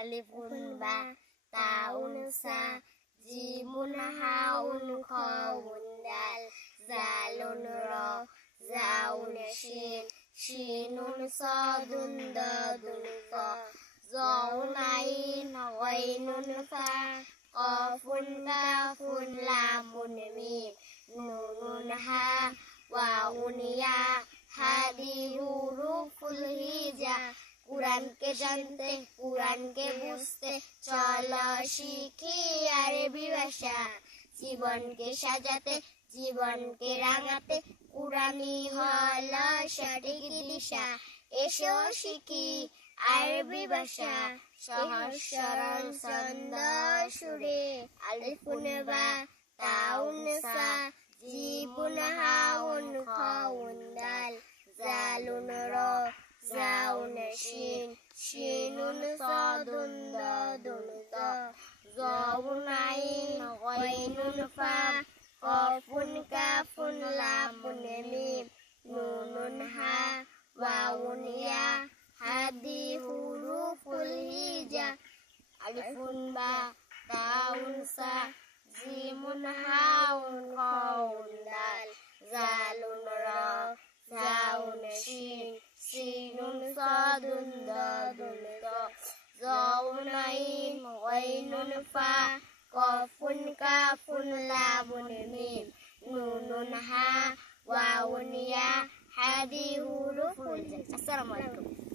ألف باء تاء سا جيم هاء خاء دال زال راء زاء شين شين صاد ضاد فاء ظاء عين غين فاء قاف كاف لام ميم نون هاء واو ياء هذه حروف কোরআনকে জানতে কোরআনকে বুঝতে চলো শিখি আরবি ভাষা। জীবনকে সাজাতে, জীবনকে রাঙাতে কোরআনই হল সঠিক দিশা। এসো শিখি আরবি ভাষা। সহজ, সরল, ছন্দ সুরে আলিফুন বা দাদুন তা জাউন আইন গাইনুন ফা কফুন কাফুন লামুন মিম নুনুন হা ওয়াউন হাদি হুরুফুল হিজা আলিফুন বা তাউন সা জিমুন হাউন খাউন দাল জালুন র জাউন فا قاف لام ميم. نون ها. واو يا. هذه حروف السلام عليكم.